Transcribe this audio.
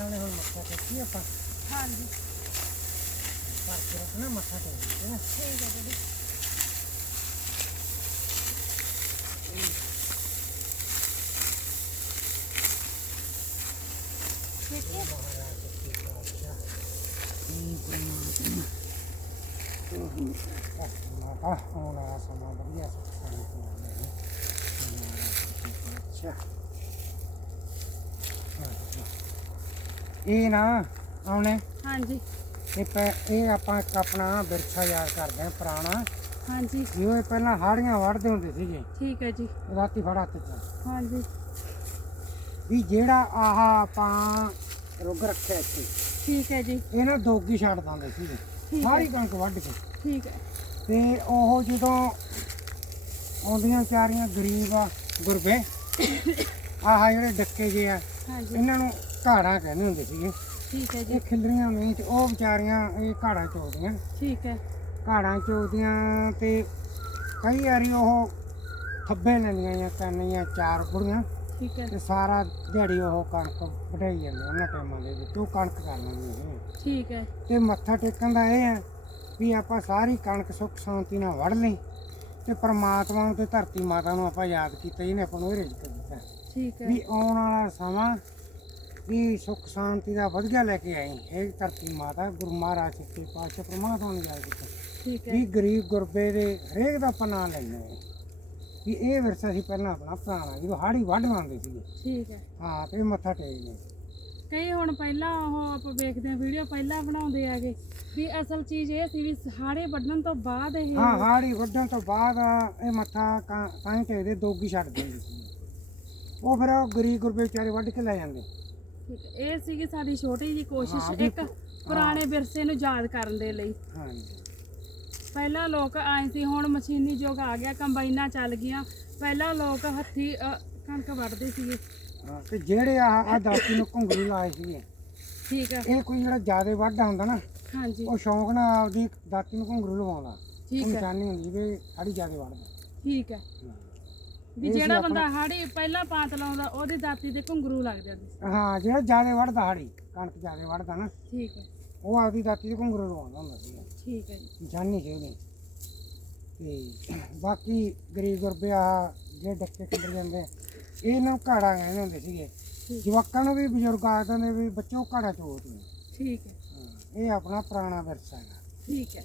ਮੱਥਾ ਟੇਕੀ ਆਪਾਂ ਹਾਂਜੀ ਭਰ ਕੇ ਰੱਖਣਾ ਮੱਥਾ ਟੇਕ ਕੇ ਨਾ ਠੀਕ ਹੈ ਡੈਡੀ ਠੀਕ ਹੈ ਮਹਾਰਾਜ ਸੱਚੇ ਪਾਤਸ਼ਾਹ ਇਹ ਪਰਮਾਤਮਾ ਉਹ ਮਾਤਾ ਆਉਣ ਵਾਲਾ ਸਮਾਂ ਵਧੀਆ ਸੁਖ ਸ਼ਾਂਤੀ ਨਾਲ ਮਿਲੇ ਮਹਾਰਾਜ ਸੱਚੇ ਪਾਤਸ਼ਾਹ ਇਹ ਨਾ ਆਉਣੇ। ਹਾਂਜੀ। ਇਹ ਪੈ- ਇਹ ਆਪਾਂ ਇੱਕ ਆਪਣਾ ਵਿਰਸਾ ਯਾਦ ਕਰਦੇ ਹਾਂ ਪੁਰਾਣਾ। ਹਾਂਜੀ। ਜਿਵੇਂ ਇਹ ਪਹਿਲਾਂ ਹਾੜੀਆਂ ਵੜਦੇ ਹੁੰਦੇ ਸੀਗੇ। ਠੀਕ ਹੈ ਜੀ। ਰਾਤੀ ਫੜ ਹੱਥ ਚ ਹਾਂਜੀ। ਵੀ ਜਿਹੜਾ ਆਹ ਆਪਾਂ ਰੁੱਗ ਰੱਖਿਆ ਇੱਥੇ ਠੀਕ ਹੈ ਜੀ। ਇਹ ਨਾ ਦੋਗੀ ਛੱਡ ਦਿੰਦੇ ਸੀਗੇ। ਠੀਕ ਸਾਰੀ ਕਣਕ ਵੱਢ ਕੇ। ਠੀਕ ਹੈ। ਤੇ ਉਹ ਜਦੋਂ ਆਉਂਦੀਆਂ ਵਿਚਾਰੀਆਂ ਗਰੀਬ ਆ ਗੁਰਬੇ ਆਹ ਜਿਹੜੇ ਡੱਕੇ ਜੇ ਆ ਹਾਂਜੀ। ਇਹਨਾਂ ਨੂੰ ਘਾੜਾਂ ਕਹਿੰਦੇ ਹੁੰਦੇ ਸੀਗੇ। ਠੀਕ ਹੈ ਇਹ ਜੀ ਖਿਲਰੀਆਂ ਮੀਂਹ ਚ ਉਹ ਵਿਚਾਰੀਆਂ ਇਹ ਘਾੜਾਂ ਚੋਦੀਆਂ ਠੀਕ ਹੈ। ਘਾੜਾਂ ਚੋਦੀਆਂ ਤੇ ਕਈ ਵਾਰੀ ਉਹ ਥੱਬੇ ਲੈਂਦੀਆਂ ਜਾਂ ਜਾਂ ਚਾਰ ਕੁੜੀਆਂ ਠੀਕ ਹੈ। ਤੇ ਸਾਰਾ ਦਿਹਾੜੀ ਉਹ ਕਣਕ ਵਢਾਈ ਜਾਂਦੇ ਉਹਨਾਂ ਟਾਈਮਾਂ ਦੇ ਵਿੱਚ ਉਹ ਕਣਕ ਕਰ ਲੈਂਦੇ ਠੀਕ ਹੈ। ਤੇ ਮੱਥਾ ਟੇਕਣ ਦਾ ਇਹ ਹੈ ਵੀ ਆਪਾਂ ਸਾਰੀ ਕਣਕ ਸੁੱਖ ਸ਼ਾਂਤੀ ਨਾਲ ਵੜ ਲਈ ਤੇ ਪ੍ਰਮਾਤਮਾ ਨੂੰ ਤੇ ਧਰਤੀ ਮਾਤਾ ਨੂੰ ਆਪਾਂ ਯਾਦ ਕੀਤਾ ਜਿਹਨੇ ਆਪਾਂ ਨੂੰ ਇਹ ਰਿਜ਼ਕ ਦਿੱਤਾ। ਠੀਕ ਹੈ। ਵੀ ਆਉਣ ਵਾਲਾ ਸਮਾਂ ਵੀ ਸੁੱਖ ਸ਼ਾਂਤੀ ਦਾ ਵਧੀਆ ਲੈ ਕੇ ਆਈ ਇਹ ਧਰਤੀ ਮਾਤਾ ਗੁਰੂ ਮਹਾਰਾਜ ਸੱਚੇ ਪਾਤਸ਼ਾਹ ਪ੍ਰਮਾਤਮਾ ਨੂੰ ਯਾਦ ਕੀਤਾ ਠੀਕ ਹੈ। ਵੀ ਗਰੀਬ ਗੁਰਬੇ ਦੇ ਹਰੇਕ ਦਾ ਆਪਾਂ ਨਾਂ ਲੈਂਦੇ ਹਾਂ। ਵੀ ਇਹ ਵਿਰਸਾ ਸੀ ਪਹਿਲਾਂ ਆਪਣਾ ਪੁਰਾਣਾ ਜਦੋਂ ਹਾੜੀ ਵੱਢ ਆਉਂਦੇ ਸੀਗੇ। ਠੀਕ ਹੈ। ਹਾਂ ਤੇ ਮੱਥਾ ਟੇਕਦੇ ਕਈ ਹੁਣ ਪਹਿਲਾਂ ਉਹ ਆਪਾਂ ਵੇਖਦੇ ਆ ਵੀਡੀਓ ਪਹਿਲਾਂ ਬਣਾਉਂਦੇ ਆਗੇ ਵੀ ਅਸਲ ਚੀਜ਼ ਇਹ ਸੀ ਵੀ ਹਾੜੇ ਵੱਢਣ ਤੋਂ ਬਾਅਦ ਇਹ ਹਾਂ ਹਾੜੀ ਵੱਢਣ ਤੋਂ ਬਾਅਦ ਇਹ ਮੱਥਾ ਕਾਂ- ਤਾਂ ਹੀ ਟੇਕਦੇ ਦੋਗੀ ਛੱਡ ਦਿੰਦੇ ਸੀ ਉਹ ਫਿਰ ਉਹ ਗਰੀਬ ਗੁਰਬੇ ਵਿਚਾਰੇ ਵੱਢ ਕੇ ਲੈ ਜਾਂਦੇ। ਇਹ ਸੀਗੀ ਸਾਡੀ ਛੋਟੀ ਜੀ ਕੋਸ਼ਿਸ਼ ਵੀ ਇੱਕ ਪੁਰਾਣੇ ਵਿਰਸੇ ਨੂੰ ਯਾਦ ਕਰਨ ਦੇ ਲਈ। ਹਾਂਜੀ। ਪਹਿਲਾਂ ਲੋਕ ਆਏ ਸੀ ਹੁਣ ਮਸ਼ੀਨੀ ਯੁੱਗ ਆ ਗਿਆ ਕੰਬਾਈਨਾਂ ਚੱਲ ਗਈਆਂ। ਪਹਿਲਾਂ ਲੋਕ ਹੱਥੀ ਅ, ਕਣਕ ਵੱਢਦੇ ਸੀਗੇ। ਹਾਂ, ਤੇ ਜਿਹੜੇ ਆ ਆ ਦਾਤੀ ਨੂੰ ਘੁੰਗਰੂ ਲਾਏ ਸੀਗੇ ਠੀਕ ਹੈ ਇਹ ਕੋਈ ਜਿਹੜਾ ਜ਼ਿਆਦਾ ਵੱਢਾ ਹੁੰਦਾ ਨਾ ਹਾਂਜੀ। ਉਹ ਸ਼ੌਂਕ ਨਾਲ ਆਪਦੀ ਦਾਤੀ ਨੂੰ ਘੁੰਗਰੂ ਲਵਾਉਂਦਾ। ਠੀਕ ਹੈ ਨਿਸ਼ਾਨੀ ਹੁੰਦੀ ਵੀ ਸਾਡੀ ਜ਼ਿਆਦਾ ਵੱਢਦਾ ਠੀਕ ਹੈ। ਵੀ ਇਹ ਸੀ ਜਿਹੜਾ ਆਪਣਾ- ਬੰਦਾ ਹਾੜੀ ਪਹਿਲਾਂ ਪਾਤ ਲਾਉਂਦਾ ਉਹਦੀ ਦਾਤੀ ਤੇ ਘੁੰਗਰੂ ਲੱਗ ਜਾਂਦੇ ਸੀ। ਹਾਂ ਜਿਹੜਾ ਜ਼ਿਆਦਾ ਵੱਢਦਾ ਹਾੜੀ ਕਣਕ ਜ਼ਿਆਦਾ ਵੱਢਦਾ ਨਾ ਠੀਕ ਹੈ। ਉਹ ਆਪਦੀ ਦਾਤੀ ਦੇ ਘੁੰਗਰੂ ਲਵਾਉਂਦਾ ਹੁੰਦਾ ਸੀ ਠੀਕ ਹੈ ਜੀ। ਜਾਨੀ ਸੀ ਉਹਨੇ। ਤੇ ਬਾਕੀ ਗਰੀਬ ਗੁਰਬੇ ਆ ਜਿਹੜੇ ਡੱਕੇ ਖਿੱਲਰ ਜਾਂਦੇ ਆ, ਇਹ ਇਹਨਾਂ ਨੂੰ ਘਾੜਾ ਕਹਿੰਦੇ ਹੁੰਦੇ ਸੀਗੇ। ਜਵਾਕਾਂ ਨੂੰ ਵੀ ਬਜ਼ੁਰਗ ਆਖਦੇ ਨੇ ਵੀ ਬੱਚੋ ਘਾੜਾ ਚੋਤ ਨੇ। ਠੀਕ ਹੈ। ਹਾਂ, ਇਹ ਆਪਣਾ ਪੁਰਾਣਾ ਵਿਰਸਾ ਹੈਗਾ। ਠੀਕ ਹੈ।